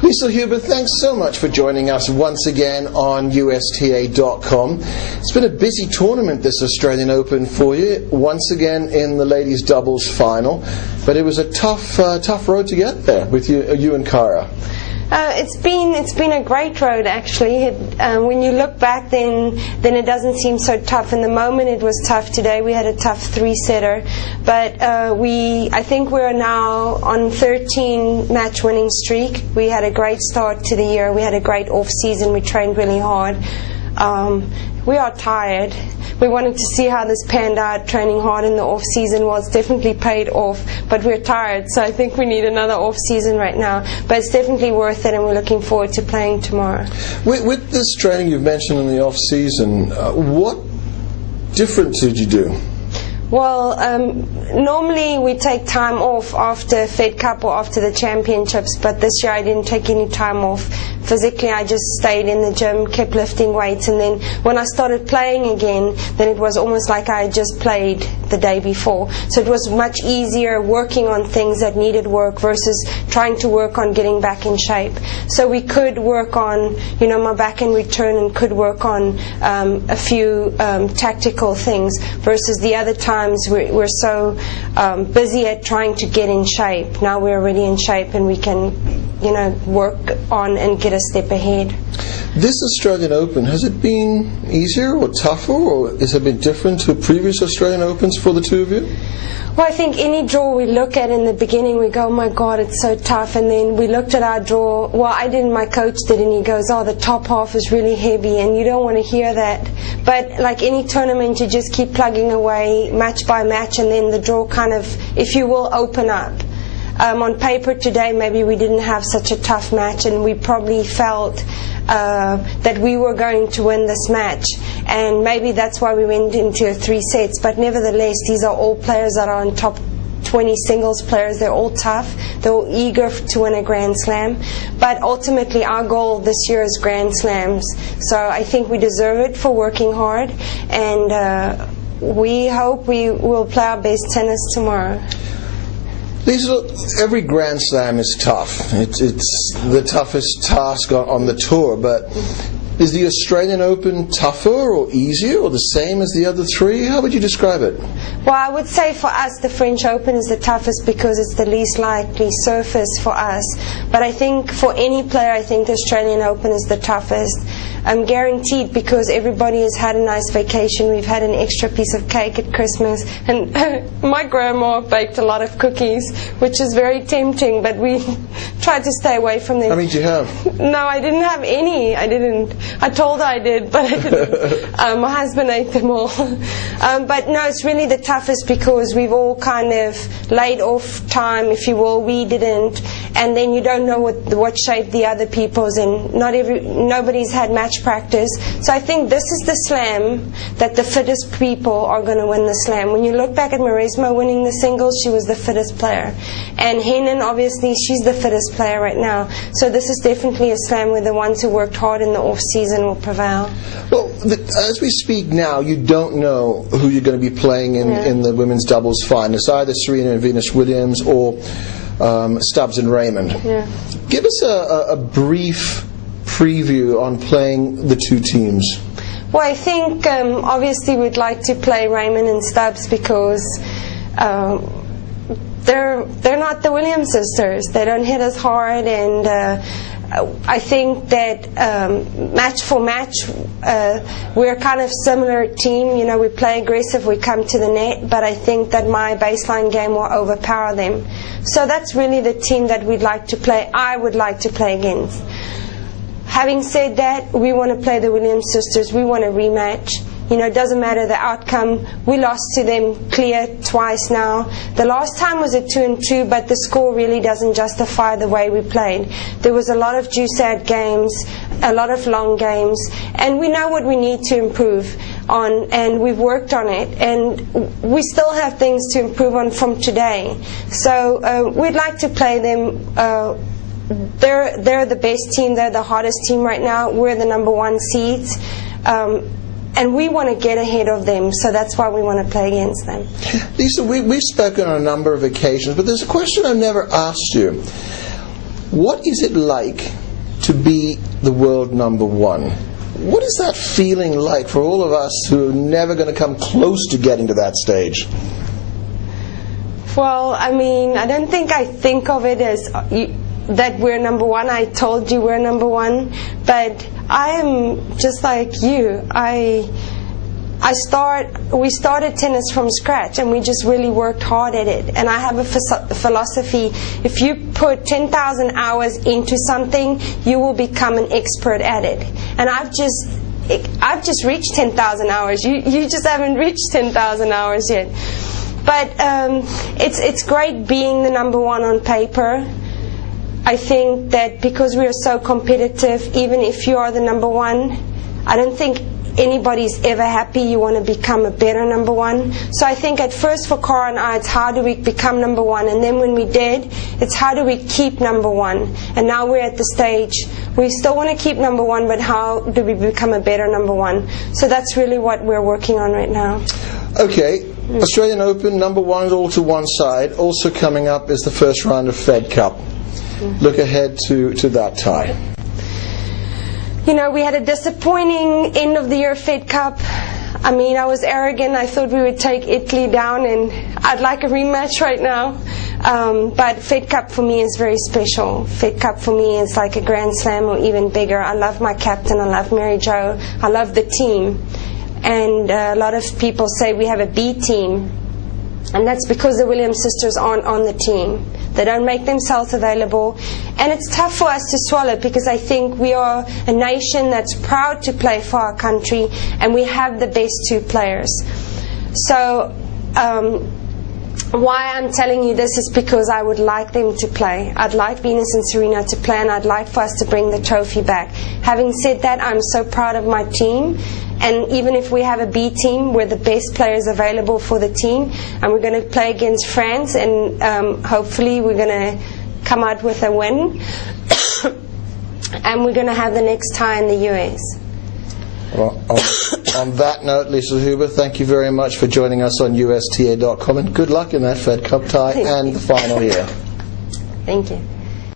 Liezel Huber, thanks so much for joining us once again on USTA.com. It's been a busy tournament, this Australian Open, for you, once again in the ladies' doubles final, but it was a tough road to get there with you and Cara. It's been a great road, actually. When you look back, then it doesn't seem so tough. In the moment, it was tough. Today, we had a tough three-setter, but I think we're now on 13 match-winning streak. We had a great start to the year. We had a great off-season. We trained really hard. We are tired. We wanted to see how this panned out. Training hard in the off-season was definitely paid off, but we're tired, so I think we need another off-season right now. But it's definitely worth it, and we're looking forward to playing tomorrow. With this training you've mentioned in the off-season, what difference did you do? Well, normally we take time off after Fed Cup or after the championships, but this year I didn't take any time off. Physically, I just stayed in the gym, kept lifting weights, and then when I started playing again, then it was almost like I had just played the day before. So it was much easier working on things that needed work versus trying to work on getting back in shape. So we could work on, my back end return, and could work on a few tactical things versus the other times we're so busy at trying to get in shape. Now we're already in shape, and we can work on and get a step ahead. This Australian Open, has it been easier or tougher, or has it been different to previous Australian Opens for the two of you? Well, I think any draw we look at in the beginning, we go, oh my God, it's so tough. And then we looked at our draw. Well, I didn't, my coach did, and he goes, oh, the top half is really heavy, and you don't want to hear that. But like any tournament, you just keep plugging away match by match, and then the draw kind of, if you will, open up. On paper today, maybe we didn't have such a tough match, and we probably felt that we were going to win this match, and maybe that's why we went into 3 sets. But nevertheless, these are all players that are on top 20 singles players. They're all tough. They're all eager to win a Grand Slam. But ultimately, our goal this year is Grand Slams. So I think we deserve it for working hard, and we hope we will play our best tennis tomorrow. Every Grand Slam is tough. It's the toughest task on the tour, but is the Australian Open tougher or easier or the same as the other three? How would you describe it? Well, I would say for us the French Open is the toughest because it's the least likely surface for us. But I think for any player, I think the Australian Open is the toughest. I'm guaranteed, because everybody has had a nice vacation. We've had an extra piece of cake at Christmas, and my grandma baked a lot of cookies, which is very tempting, but we tried to stay away from them. How many did you have? No, I didn't have any. I didn't. I told her I did, but I didn't. My husband ate them all. But no, it's really the toughest because we've all kind of laid off time, if you will. We didn't, and then you don't know what shape the other people's in. Nobody's had match practice. So I think this is the slam that the fittest people are going to win the slam. When you look back at Maresma winning the singles, she was the fittest player. And Henin, obviously, she's the fittest player right now. So this is definitely a slam where the ones who worked hard in the off-season will prevail. Well, as we speak now, you don't know who you're going to be playing in the women's doubles final. It's either Srena and Venus Williams or Stubbs and Raymond. Yeah. Give us a brief preview on playing the two teams. Well, I think obviously we'd like to play Raymond and Stubbs because they're not the Williams sisters. They don't hit as hard, and I think that match for match we're kind of similar team. We play aggressive, we come to the net, but I think that my baseline game will overpower them. So that's really the team that we'd like to play. I would like to play against. Having said that, we want to play the Williams sisters. We want a rematch. It doesn't matter the outcome. We lost to them clear twice now. The last time was a 2-2, but the score really doesn't justify the way we played. There was a lot of juice-out games, a lot of long games, and we know what we need to improve on, and we've worked on it, and we still have things to improve on from today. So we'd like to play them. They're the best team. They're the hottest team right now. We're the #1 seeds. And we want to get ahead of them, so that's why we want to play against them. Liezel, we've spoken on a number of occasions, but there's a question I've never asked you. What is it like to be the world number one? What is that feeling like for all of us who are never going to come close to getting to that stage? Well, I mean, I don't think I think of it as that we're number one. I told you we're number one, but I am just like you. We started tennis from scratch, and we just really worked hard at it. And I have a philosophy: if you put 10,000 hours into something, you will become an expert at it. And I've just reached 10,000 hours. You just haven't reached 10,000 hours yet. But it's great being the number one on paper. I think that because we are so competitive, even if you are the number one, I don't think anybody's ever happy. You want to become a better number one. So I think at first for Cara and I, it's how do we become number one, and then when we did, it's how do we keep number one. And now we're at the stage we still want to keep number one, but how do we become a better number one? So that's really what we're working on right now. Okay, Australian Open, number one all to one side. Also coming up is the first round of Fed Cup. Look ahead to that tie. You know, we had a disappointing end of the year Fed Cup. I mean, I was arrogant. I thought we would take Italy down, and I'd like a rematch right now. But Fed Cup for me is very special. Fed Cup for me is like a Grand Slam or even bigger. I love my captain. I love Mary Jo. I love the team. And a lot of people say we have a B team. And that's because the Williams sisters aren't on the team. They don't make themselves available. And it's tough for us to swallow, because I think we are a nation that's proud to play for our country, and we have the best two players. So why I'm telling you this is because I would like them to play. I'd like Venus and Srena to play, and I'd like for us to bring the trophy back. Having said that, I'm so proud of my team. And even if we have a B team, we're the best players available for the team. And we're going to play against France, and hopefully we're going to come out with a win. And we're going to have the next tie in the US. Well, on that note, Liezel Huber, thank you very much for joining us on USTA.com, and good luck in that Fed Cup tie and the final here. Thank you.